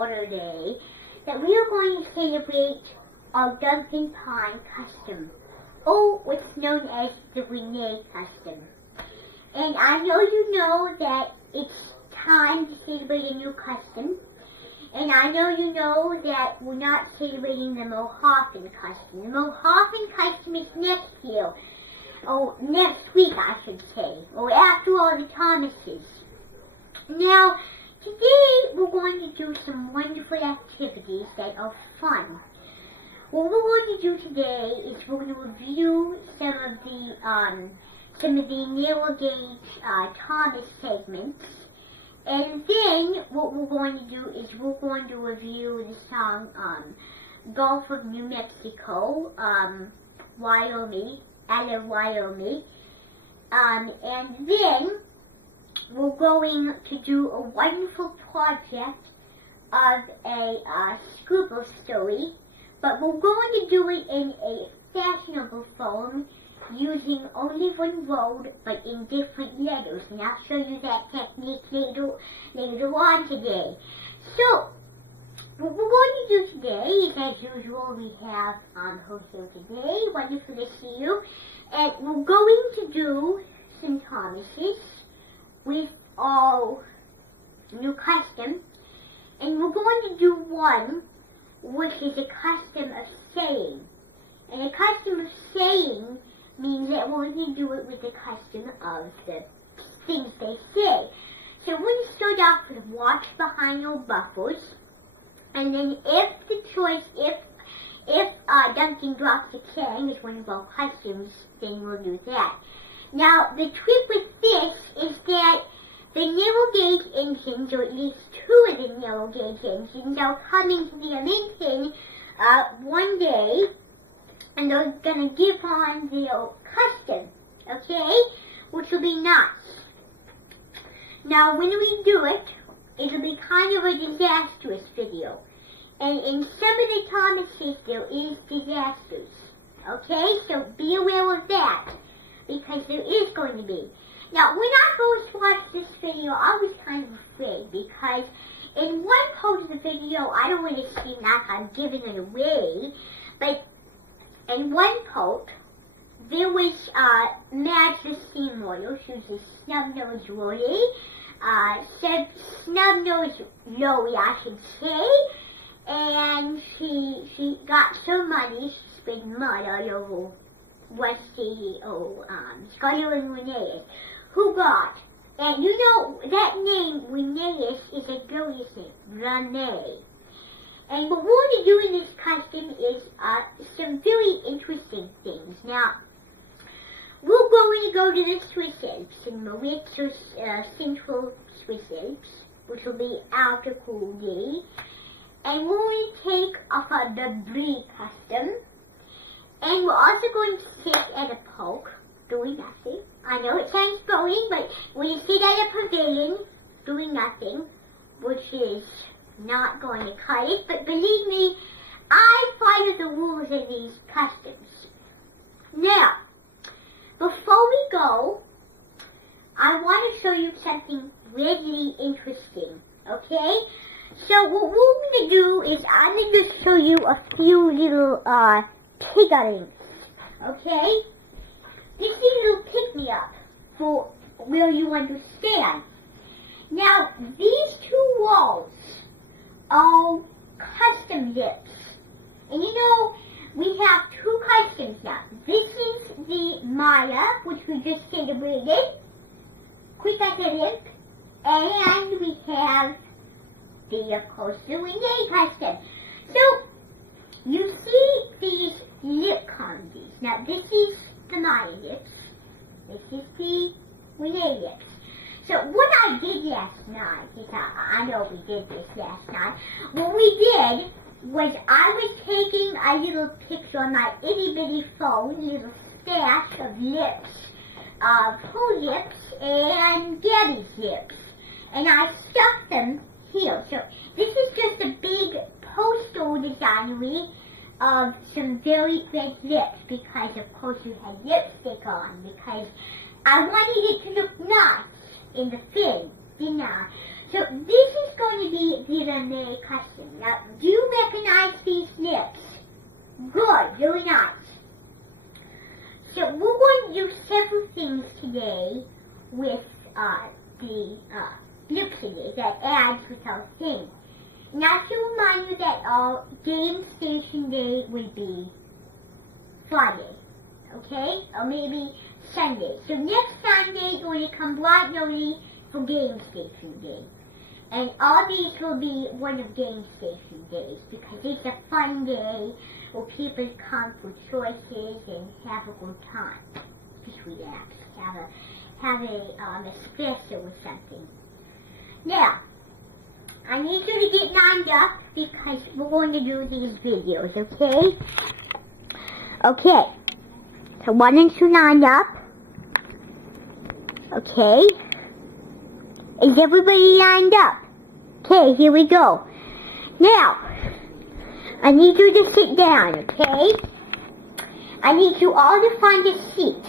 another day that we are going to celebrate our Duncan Pine custom, or what's known as the Renee custom. And I know you know that it's time to celebrate a new custom, and I know you know that we're not celebrating the Mohawken custom. The Mohawken custom is next year, or next week I should say, or after all the Thomases. Now, today we're going to do some wonderful activities that are fun. What we're going to do today is we're going to review some of the narrow gauge Thomas segments, and then what we're going to do is we're going to review the song Gulf of New Mexico, Wyoming, out of Wyoming, and then we're going to do a wonderful project of a scribble story, but we're going to do it in a fashionable form using only one word but in different letters, and I'll show you that technique later on today. So, what we're going to do today is, as usual, we have her here today. Wonderful to see you. And we're going to do some Thomases with our new custom, and we're going to do one which is a custom of saying. And a custom of saying means that we're going to do it with the custom of the things they say. So we're going to start off with watch behind our buffers, and then if Duncan drops a K, which is one of our customs, then we'll do that. Now, the trick with this is that the narrow gauge engines, or at least two of the narrow gauge engines, are coming to the Lincoln one day, and they're going to give on their custom, okay? Which will be nice. Now, when we do it, it'll be kind of a disastrous video. And in some of the Thomases, there is disasters, okay? So be aware of that, because there is going to be. Now, when I first watched this video, I was kind of afraid, because in one part of the video, I don't want to seem like I'm giving it away, but in one part, there was Madge the Steamroller. She was a snub-nosed Rory, snub-nosed Lowie, I should say, and she got some money. She sprayed mud all over Rusty, Scarlet and Renee's, who got, and you know, that name, Renee's, is a girl's name, Renee. And what we're going to do in this custom is some very interesting things. Now, we're going to go to the Swiss Alps, in Maritz or Central Swiss Alps, which will be after Cool Day. And we're going to take off the Brie custom. And we're also going to sit at a park, doing nothing. I know it sounds boring, but when you sit at a pavilion, doing nothing, which is not going to cut it, but believe me, I follow the rules in these customs. Now, before we go, I want to show you something really interesting, okay? So what we're going to do is I'm going to just show you a few little tiggerings, okay? This is a little pick-me-up for where you understand. Now, these two walls are custom lips. And you know, we have two customs now. This is the Maya, which we just celebrated, quick at the lip, and we have the, of course, the Renee custom. So, you see these lip candies. Now, this is the Maya lips. This is the Renee lips. So what I did last night, because I know we did this last night, what we did was I was taking a little picture on my itty-bitty phone, little stash of lips, her lips and Gabby's lips, and I stuck them here. So this is just a big poster designery of some very red lips, because of course you had lipstick on, because I wanted it to look nice in the film, didn't I? So this is going to be the Renee custom. Now, do you recognize these nips? Good, very nice. So we're going to do several things today with the lip today that adds with our thing. Now to remind you that our game station day will be Friday, okay? Or maybe Sunday. So next Sunday you're going to come bright and early for game station day. And all these will be one of game station days because it's a fun day where people come for choices and have a good time. Just relax. Have a espresso or something. Now, I need you to get lined up because we're going to do these videos, okay? Okay. So why don't you line up? Okay. Is everybody lined up? Okay, here we go. Now, I need you to sit down, okay? I need you all to find a seat.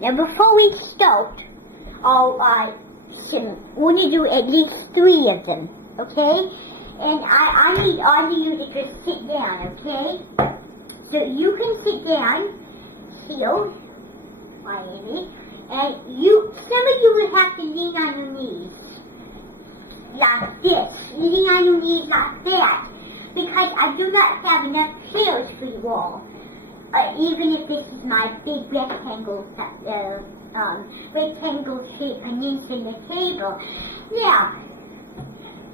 Now, before we start, we're going to do at least 3 of them, okay? And I need all of you to just sit down, okay? So you can sit down, here, and some of you will have to lean on your knees, like this, lean on your knees like that, because I do not have enough chairs for you all. Even if this is my big rectangle shaped peninsula table. Now,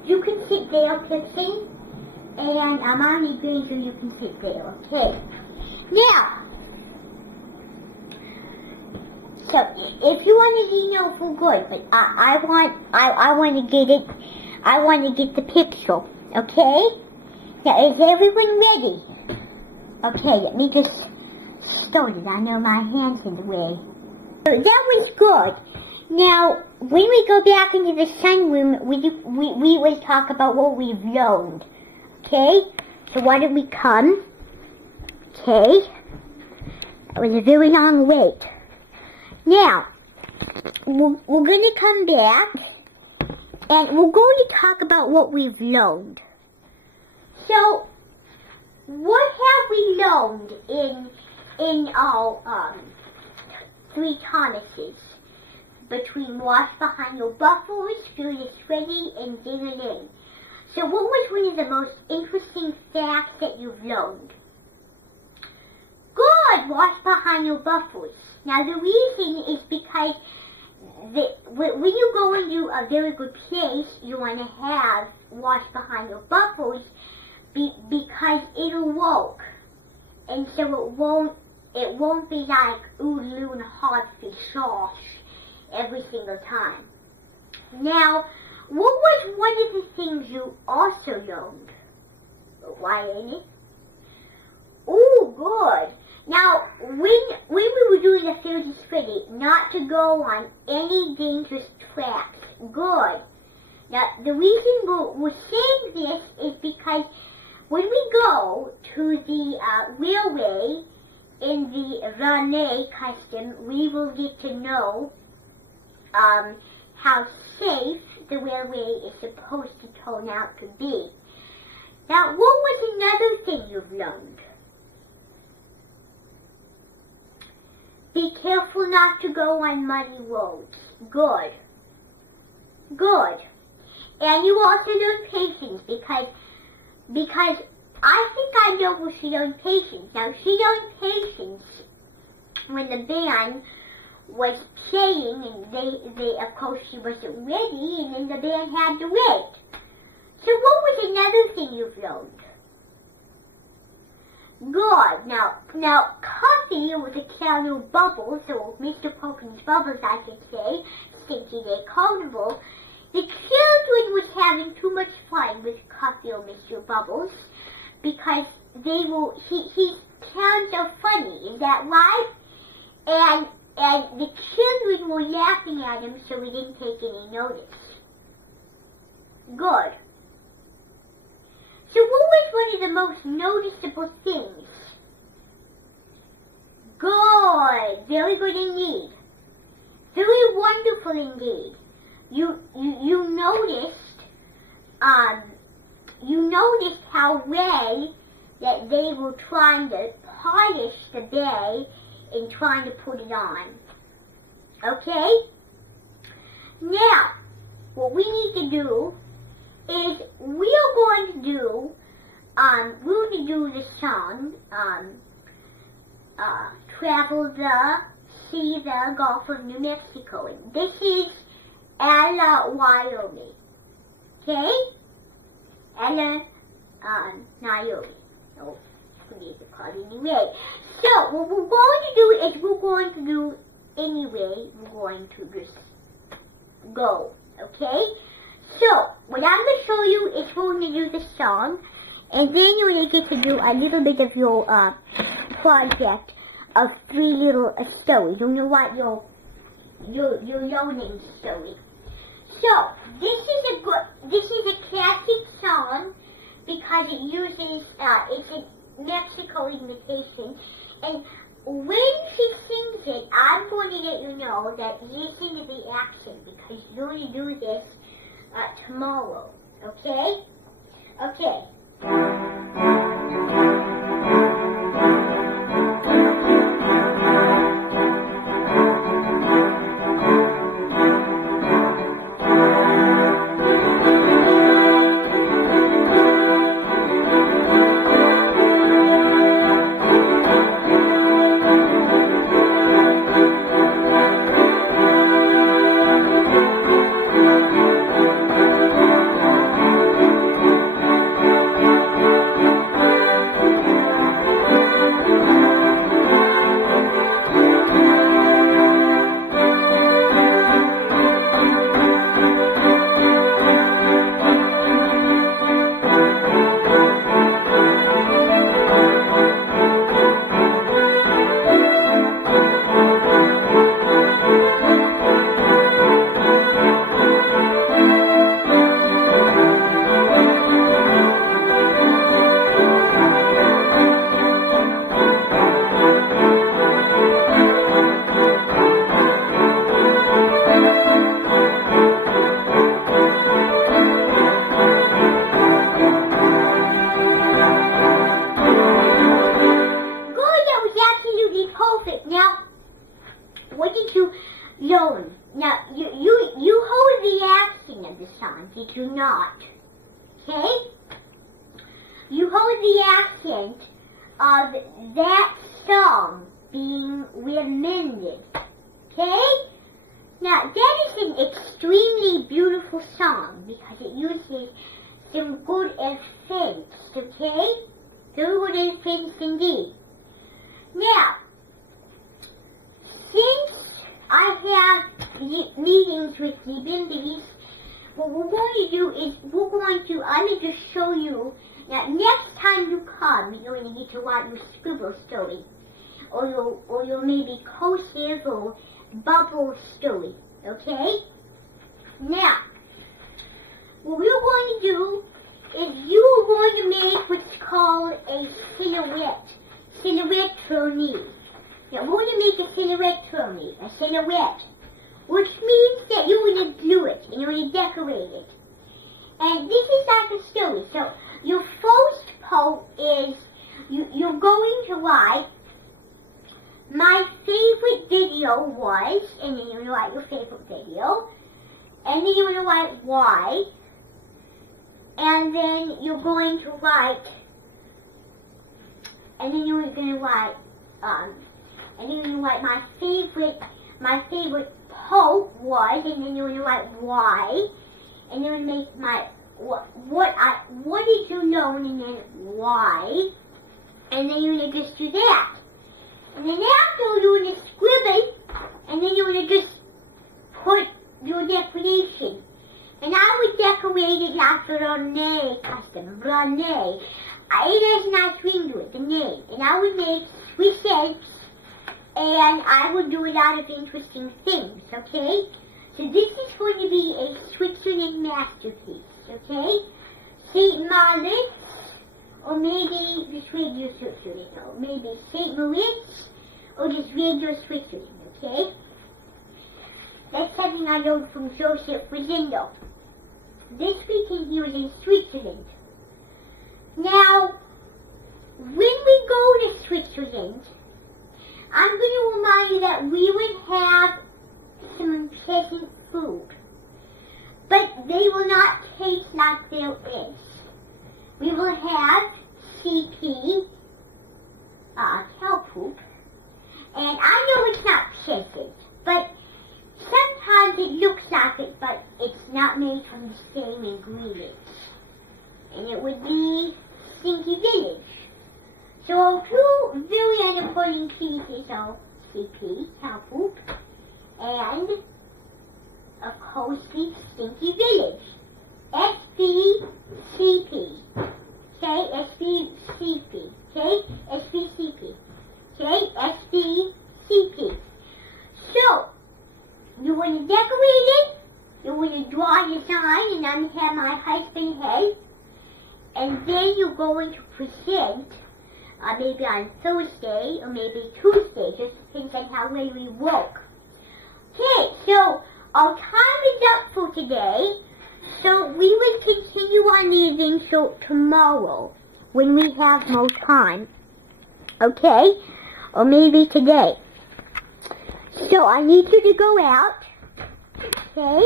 you can sit there, Pixie, and Mommy Granger, you can sit there, okay? Now, so if you want to lean over, good, but I want to get it. I want to get the picture, okay? Now, is everyone ready? Okay, let me just start it. I know my hand's in the way. So that was good. Now, when we go back into the sunroom, we will talk about what we've learned. Okay? So why don't we come? Okay. That was a very long wait. Now, we're going to come back, and we're going to talk about what we've learned. So, what have we learned in our 3 Thomases between Wash Behind Your Buffers, Furious Freddy, and Ding-a-ling? So what was one of the most interesting facts that you've learned? Good! Wash Behind Your Buffers. Now the reason is because when you go into a very good place, you want to have Wash Behind Your Buffers because it'll work. And so it won't be like oodaloo and hardfish sauce every single time. Now, what was one of the things you also learned? Why ain't it? Oh, good. Now, when we were doing the Furious Freddy, not to go on any dangerous tracks. Good. Now, the reason we're saying this is because when we go to the railway in the Renee custom, we will get to know how safe the railway is supposed to turn out to be. Now, what was another thing you've learned? Be careful not to go on muddy roads. Good. Good. And you also learn patience because I think I know where she learned patience. Now, she learned patience when the band was playing, and they of course, she wasn't ready, and then the band had to wait. So what was another thing you've learned? Good. Now, Coffee was a can of bubbles, or Mr. Pokin's Bubbles, I should say, Stinky Day Carnival. The children was having too much fun with Coffee or Mr. Bubbles because his clowns are funny, is that right? And the children were laughing at him, so we didn't take any notice. Good. So what was one of the most noticeable things? Good. Very good indeed. Very wonderful indeed. You noticed you noticed how well that they were trying to polish the bay and trying to put it on. Okay? Now, what we need to do is we're going to do the song, Travel the See the Gulf of New Mexico. And this is Ella, Wyoming. Okay? Ella, Naomi. Oh, forget the card anyway. So, what we're going to do is we're going to just go. Okay? So, what I'm going to show you is we're going to do the song, and then you're going to get to do a little bit of your project of 3 little stories. You know what? Your learning story. So, this is a classic song because it uses, it's a Mexico imitation, and when she sings it, I'm going to let you know that listen to the accent because you're going to do this tomorrow, okay? Okay. What did you learn? Now, you hold the accent of the song, did you not? Okay? You hold the accent of that song being remembered. Okay? Now, that is an extremely beautiful song because it uses some good effects, okay? Good effects indeed. Now, since I have meetings with the Bimbies, what we're going to do is I'm going to show you that next time you come, you're going to get to write your scribble story, or your maybe cursive or bubble story, okay? Now, what we're going to do is you're going to make what's called a silhouette tourney. Now, we're going to make a silhouette, which means that you're going to glue it and you're going to decorate it. And this is like a story. So, your first part is you're going to write, my favorite video was, and then you're going to write your favorite video, and then you're going to write why, and then you're going to write, and then you're going to write, my favorite part was, and then you're going to write why, and you're going to make what did you learn, and then why, and then you're going to just do that. And then after you're going to scribble, and then you're going to just put your decoration. And I would decorate it like a Rene custom, Rene. It has a nice ring to it, the name. And I would make sweet shapes, and I would do a lot of interesting things, okay? So this is going to be a Switzerland masterpiece, okay? St. Moritz, or maybe just Radio Switzerland, or maybe St. Moritz, or just Radio Switzerland, okay? That's something I learned from Joseph Rosendo. this weekend he was in Switzerland. Now, when we go to Switzerland, I'm going to remind you that we would have some pleasant food, but they will not taste like there is. We will have CP, cow poop, and I know it's not pleasant, but sometimes it looks like it, but it's not made from the same ingredients. And it would be Stinky Village. So two very unimportant pieces of CP, cow poop, and of course the Stinky Village. SBCP. Okay, SBCP. Okay, SBCP. Okay, SBCP. So, you want to decorate it, you want to draw your sign, and I'm going to have my husband head, and then you're going to present, maybe on Thursday, or maybe Tuesday, just depends on how well we work. Okay, so our time is up for today, so we will continue on the adventure tomorrow, when we have more time. Okay? Or maybe today. So I need you to go out, okay?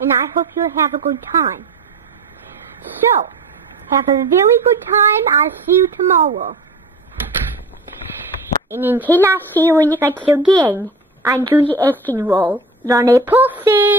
And I hope you'll have a good time. So, have a very good time. I'll see you tomorrow. And until I see you again, I'm Julie Eskenroll. L'année prochaine!